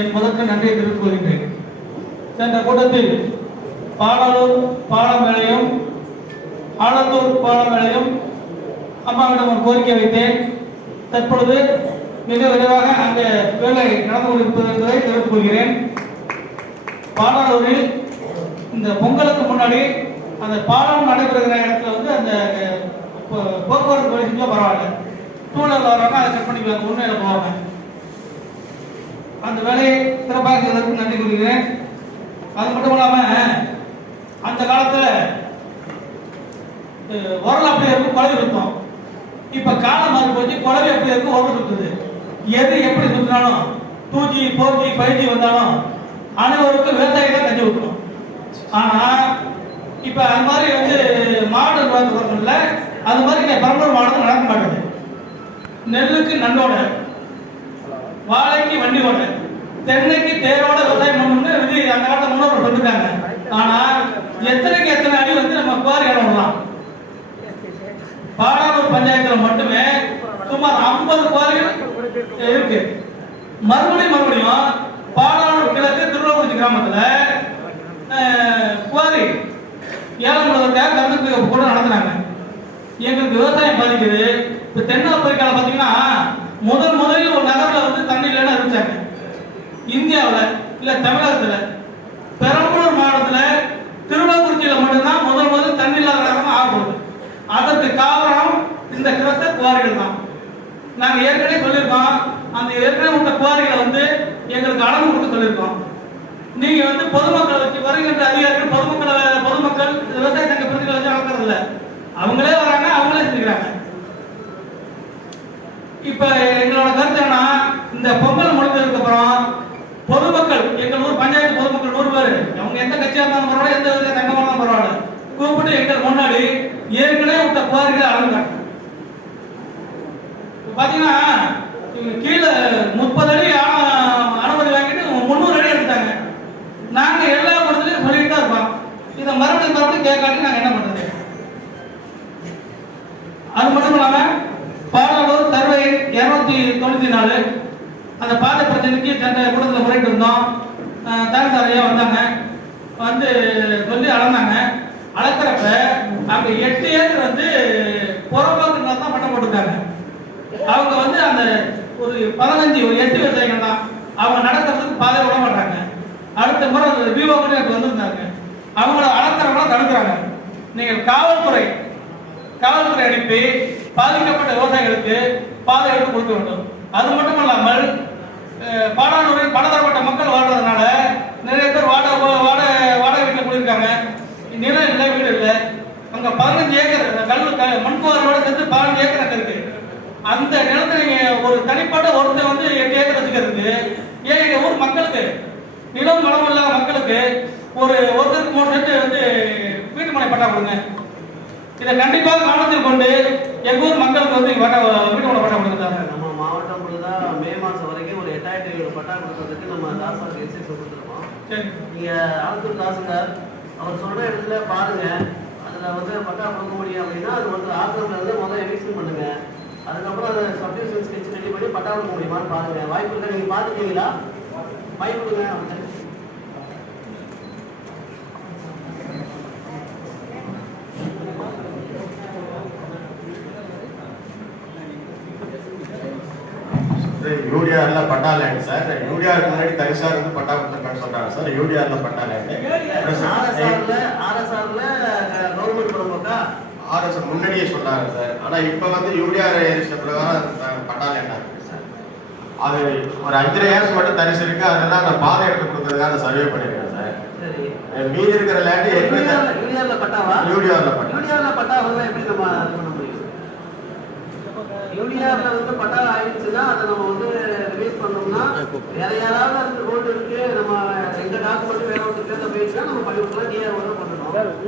என் முதற்கு நன்றியை தெரிவித்துக் கொள்கின்றேன். சென்ற கூட்டத்தில் பாடாலூர் பாலமேளையும் ஆலத்தூர் பாலமேளையும் அம்மாவிடம் ஒரு கோரிக்கை வைத்தேன். தற்பொழுது மிக விரைவாக அந்த வேலை நடந்து கொண்டிருப்பது என்பதை தெரிவித்துக் கொள்கிறேன். பாடாலூரில் இந்த பொங்கலுக்கு முன்னாடி அந்த பாலம் நடைபெறுகிற இடத்துல வந்து அந்த போக்குவரத்து வழி செஞ்சா பரவாயில்ல, டூலர் வராங்க அதை கட் பண்ணிக்குவாங்க, உண்மையில போவாங்க. அந்த வேலையை சிறப்பாக செய்வதற்கு நன்றி கூறுகிறேன். அது மட்டும் இல்லாம அந்த காலத்துல உரல் அப்படி இருக்கும், குழவி சுத்தம். இப்ப காலம் மாறி போச்சு, குழவி எப்படி இருக்கும், உரல் சுத்துது. எது எப்படி சுத்தினாலும் 2G 4G 5G வந்தாலும் அனைவருக்கும் விவசாயி தான் கஞ்சி ஊற்றணும். ஆனா இப்ப அது மாதிரி வந்து மாடு இல்லை, அது மாதிரி பரம்பரை மாடு நடக்க மாட்டேங்குது. நெல்லுக்கு நண்டோட, வாழைக்கு வண்டியோட, தென்னைக்கு தேரோட விவசாயம் பண்ணணும்னு விதி அந்த காலத்துல முன்னோர்கள் சொல்லிருக்காங்க. ஆனா எத்தனைக்கு எத்தனை அடி வந்து நம்ம குவாரி இடம் விடலாம். பாடாலூர் பஞ்சாயத்துல மட்டுமே சுமார் 50 குவாரிகள் இருக்கு. மறுபடியும் பாடாலூர் கிழக்கு திருவள்ளூர் கிராமத்துல குவாரி ஏலம் விடுவதற்காக கருத்து கூட நடத்துனாங்க. எங்களுக்கு விவசாயம் பாதிக்குது. இப்ப தென்னாப்பிரிக்கால பாத்தீங்கன்னா முதலில் ஒரு நகர்ல வந்து தண்ணி இல்லைன்னு அறிவிச்சாங்க. இந்தியாவில் இல்ல தமிழகத்துல பெரம்பலூர் மாவட்டத்துல திருவள்ளூர்ச்சியில மட்டும்தான் முதல் தண்ணி இல்லாத நகரம் ஆகும். அதற்கு காரணம் இந்த கிரஷர் குவாரிகள் தான். நாங்க ஏற்கனவே சொல்லியிருக்கோம், அந்த ஏற்கனவே உள்ள குவாரிகளை வந்து எங்களுக்கு அளவு கொடுக்க சொல்லியிருக்கோம். நீங்க வந்து பொதுமக்களுக்கு வருகின்ற அதிகாரிகள் பொதுமக்கள் விவசாய சங்க பிரதிகளை வச்சு அளக்கிறது இல்லை, அவங்களே வராங்க, அவங்களே செஞ்சுக்கிறாங்க. இப்ப எங்களோட கருத்து என்ன, இந்த பொங்கல் முடிந்ததுக்கு அப்புறம் பொதுமக்கள், எங்கள் ஊர் பஞ்சாயத்து பொதுமக்கள் 100 பேர், அவங்க எந்த கட்சியா இருந்தாலும் பரவாயில்ல, எந்த வித சங்கமா இருந்தாலும் பரவாயில்ல, கூப்பிட்டு எங்கள் முன்னாடி ஏற்கனவே விட்ட குவாரிகளை அளந்தாங்க. பாத்தீங்கன்னா கீழே 30 அடி அனுமதி வாங்கிட்டு 300 அடி எடுத்தாங்க. நாங்க எல்லா இடத்துலயும் சொல்லிட்டு தான் இருக்கோம். இதை மறுபடியும் கேட்காட்டி நாங்க என்ன பண்றது? அது மட்டும் இல்லாம பாடாலூர் சர்வே 294 அந்த பாதை பிரச்சனைக்கு சென்ற கூட்டத்தில் முறையிட்டு இருந்தோம். தகவல் வந்தாங்க, வந்து சொல்லி அளந்தாங்க. அளக்கிறப்ப அங்க 8 ஏக்கர் வந்து புறம்போக்கு தான் பட்டம் போட்டுருக்காங்க. அவங்க வந்து அந்த ஒரு 8 விவசாயிகள் தான், அவங்க நடக்கிறதுக்கு பாதை விட மாட்டாங்க. அடுத்த முறை விவோ கூட வந்திருந்தாங்க, அவங்கள அளக்கிறவங்கள தடுக்கிறாங்க. நீங்கள் காவல்துறை அனுப்பி பாதிக்கப்பட்ட விவசாயிகளுக்கு பாதை எடுத்து கொடுக்க வேண்டும். அது மட்டும் இல்லாமல் பாடாலூரில் பலதரப்பட்ட மக்கள் வாழ்றதுனால நிறைய பேர் வாடகை வீட்டில் குடியிருக்காங்க. நிலம் இல்லை, வீடு இல்லை. அங்க 15 ஏக்கர் மண்குவாரியோட சேர்த்து 15 ஏக்கர் அங்க இருக்கு. அந்த நிலத்தை நீங்க ஒரு தனிப்பட்ட ஒருத்தர் வந்து 8 ஏக்கர் வச்சுக்கிறதுக்கு, ஏன் எங்க ஊர் மக்களுக்கு நிலம் வளம் இல்லாத மக்களுக்கு ஒருத்தருக்கு 3 சென்ட் வந்து வீட்டு மனை பட்டா கொடுங்க. இதை கண்டிப்பாக கவனத்தில் கொண்டு எங்க ஊர் மக்களுக்கு வந்து வீட்டு மனை பட்டா கொடுங்க. நம்ம மாவட்டம் முழுதாக மே மாதம் வரைக்கும் ஒரு 8700 பட்டா கொடுக்கறதுக்கு நம்ம தாசில்தார் எஸ்எஸ் கொடுத்துருக்கோம். நீங்க ஆலத்தூர் தாசில்தார் அவர் சொல்ற இடத்துல பாருங்க, அதுல வந்து பட்டா கொடுக்க முடியும் அப்படின்னா அது வந்து ஆத்திரம்ல இருந்து முதல்ல எவிக்ஷன் பண்ணுங்க. அதுக்கப்புறம் அதை சப்டிவிஷன் ஸ்கெட்ச் ரெடி பண்ணி பட்டா கொடுக்க முடியுமான்னு பாருங்க. வாய்ப்பு இல்லை, நீங்க பாத்துட்டீங்களா? வாய்ப்பு கொடுங்க. யூடிஆர்ல பட்டா லேண்ட் சார், யூடிஆருக்கு முன்னாடி தரிசார் வந்து பட்டா கொடுத்துருக்கான்னு சொல்றாங்க சார். யூடிஆர்ல பட்டா லேண்ட், ஆர்எஸ் முன்னாடியே சொல்றாங்க சார். ஆனா இப்ப வந்து யூடிஆர் பிரகாரம் பட்டா லேண்டா இருக்கு சார். அது ஒரு 5 ஏக்கர் மட்டும் தரிசு இருக்கு, அதெல்லாம் அந்த பாதை எடுத்து கொடுக்கறதுக்காக சர்வே பண்ணிருக்கேன் சார். மீதி இருக்கிற லேண்ட் யூடிஆர்ல பட்டா எப்படி நம்ம யூடிஆர்ல வந்து பட்டா ஆயிடுச்சுன்னா அதை நம்ம வந்து ரிலீஸ் பண்ணோம்னா வேற யாராவது அந்த ரோடு இருக்கு, நம்ம எங்க டாக்குமெண்ட் வேற ஒருத்தருக்கு போயிடுச்சுன்னா நம்ம பண்ணி விட்டுலாம், நீ பண்ணணும்.